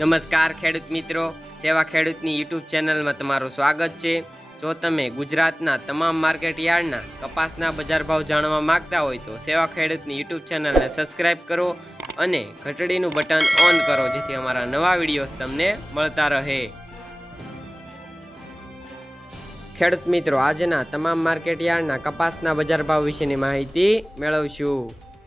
નમસ્કાર ખેડૂત મિત્રો, સેવા ખેડૂતની યુટ્યુબ ચેનલમાં તમારું સ્વાગત છે। જો તમે ગુજરાતના તમામ માર્કેટ યાર્ડના કપાસના બજાર ભાવ જાણવા માંગતા હોય તો સેવા ખેડૂતની યુટ્યુબ ચેનલને સબસ્ક્રાઇબ કરો અને ઘંટડીનું બટન ઓન કરો, જેથી અમારા નવા વિડીયોઝ તમને મળતા રહે। ખેડૂત મિત્રો, આજના તમામ માર્કેટ યાર્ડના કપાસના બજાર ભાવ વિશેની માહિતી મેળવશું।